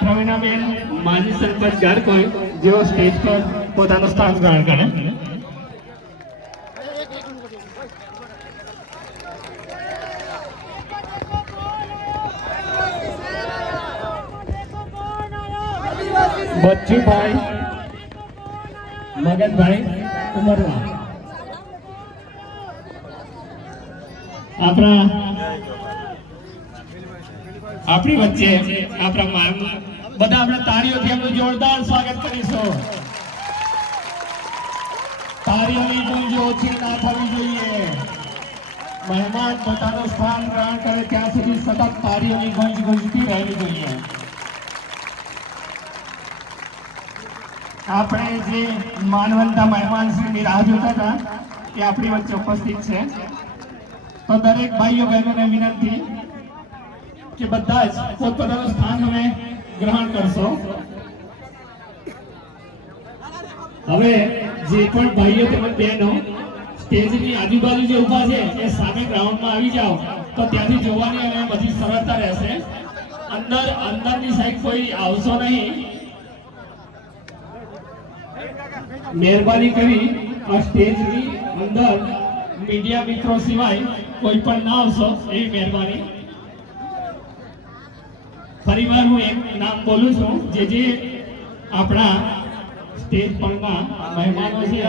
પ્રવીણાબેન માજી સરપંચ ગારકોઈ જેઓ સ્ટેજ પર પોતાનું સ્થાન ગ્રહણ કરે. બચ્ચુભાઈ મગનભાઈ ઉમરવા આપણી વચ્ચે આપણા બધા આપણે તાળીઓથી એમનું જોરદાર સ્વાગત કરીશું. તાળીઓની ગુંજ ઓછી ના થવી જોઈએ. મહેમાન પોતાનું સ્થાન ગ્રહણ કરે ત્યાં સુધી સતત તાળીઓની ગુંજ ગુંજતી રહેવી જોઈએ. આપણે જે માનવંતા મહેમાન શ્રીની રાહ જોતા હતા એ આપણી વચ્ચે ઉપસ્થિત છે. તો દરેક ભાઈઓ બહેનોને વિનંતી કે બધા જ પોતપોતાનું સ્થાન હવે ગ્રહણ કરશો. હવે જે પણ ભાઈઓ તેમજ બહેનો સ્ટેજની આજુબાજુ જે ઊભા છે એ સામે ગ્રાઉન્ડમાં આવી જાઓ તો ત્યાંથી જોવાની અને બધી સરળતા રહેશે. અંદરની સાઈડ કોઈ આવશો નહીં. મહેરબાની કરી આ સ્ટેજની અંદર મીડિયા મિત્રો સિવાય કોઈ પણ ના આવશો એવી મહેરબાની. ફરીવાર હું એક નામ બોલું છું જે આપણા સ્ટેજ પરના મહેમાનો છે.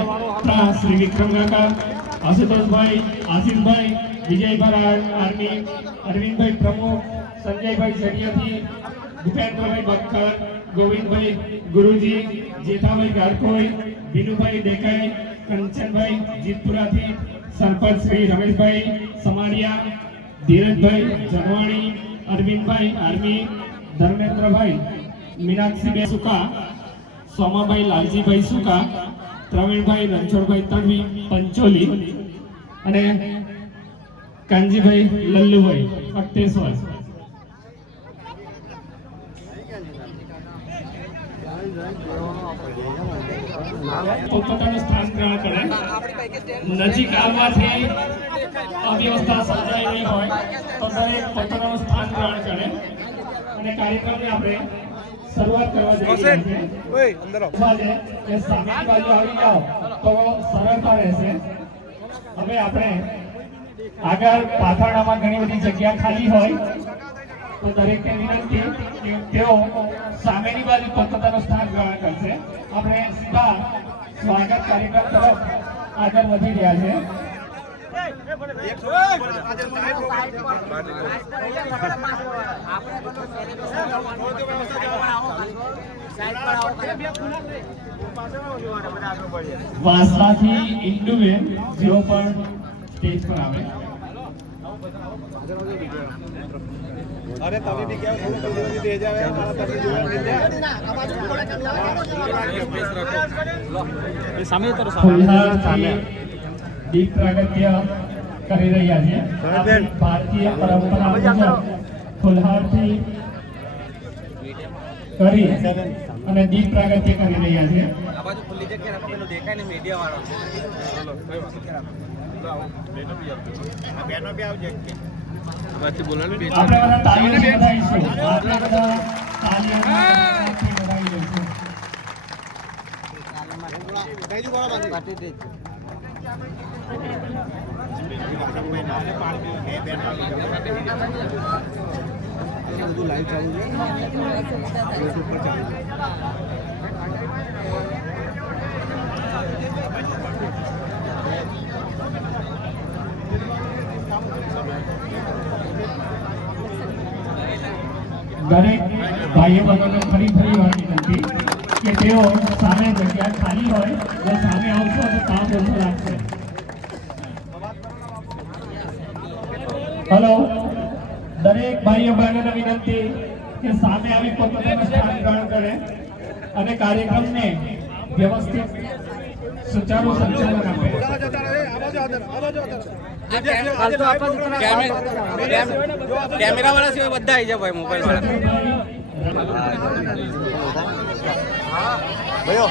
શ્રી વિક્રમ કાકા, આશુતોષભાઈ, આશિષભાઈ, વિજયભાઈ આર્મી, અરવિંદભાઈ પ્રમુખ, સંજયભાઈ સરિયાથી, ભૂપેન્દ્રભાઈ બક્કર, ગોવિંદભાઈ ગુરુજી, જેઠાભાઈ ગારકોઈ, વિનુભાઈ દેકાઈ, કંચનભાઈ જીતપુરાથી, સરપંચ શ્રી રમેશભાઈ સમાડિયા, ધીરજભાઈ જનવાણી, અરવિંદભાઈ આર્મી, ધર્મેન્દ્રભાઈ, મીનાક્ષીબેન સુકા, સોમાભાઈ લાલજીભાઈ સુકા, પ્રવીણભાઈ રણછોડભાઈ તડવી પંચોલી અને કાનજીભાઈ લલ્લુભાઈ અક્તેશ્વર. પોતાનું સ્થાન ગ્રહણ કરે. નજીક આવવાથી અવ્યવસ્થા સર્જાયેલી હોય તો દરેક પોતાનું સ્થાન ગ્રહણ કરે અને કાર્યક્રમની આપણે શરૂઆત કરવા જઈ રહ્યા છીએ. સામેની બાજુ આવી જાઓ તો સરળતા રહેશે. હવે આપણે આગળ પાથરણામાં ઘણી બધી જગ્યા ખાલી હોય તો દરેકને વિનંતી કે તેઓ સામેની બાજુ પોતાનું સ્થાન ગ્રહણ કરશે. આપણે સીધા સ્વાગત કાર્યક્રમ તરફ આગળ વધી રહ્યા છે. વાસલાથી ઇન્દુબેન જેઓ પણ સ્ટેજ પર આવે. अरे तभी भी क्या दे जावे सामने तो सामने દીપ પ્રાગટ્ય કરી રહ્યા છે. ભારતીય પરંપરા મુજબ ફુલહારથી કરી અને દીપ પ્રાગટ્ય કરી રહ્યા છે. આ બાજુ ખુલ્લી જગ્યા પેલું દેખાય ને મીડિયા વાળો. બેનો બી આવજે કે બાકી બોલાને બે આપણે બધા તાળીઓથી વધાવીશું. આપણે બધા તાળીઓથી વધાવી દઈશું. પહેલી વાળા બાજુ કાટી દે. બધું લાઈવ ચાલુ છે યુટ્યુબ પર ચાલુ છે. દરેક ભાઈઓ બહેનોને ફરી વાર વિનંતી કે તેઓ સામે જગ્યા ખાલી હોય તો સામે આવશો તો કામ ઓછું લાગશે. હેલો દરેક ભાઈઓ બહેનોને વિનંતી કે સામે આવી પોતાનું સ્થાન ગ્રહણ કરે અને કાર્યક્રમને વ્યવસ્થિત સુચારુ સંચાલન આપે. કેમેરા વાળા સિવાય બધા આવી જાય ભાઈ, મોબાઈલ વાળા. ભાઈઓ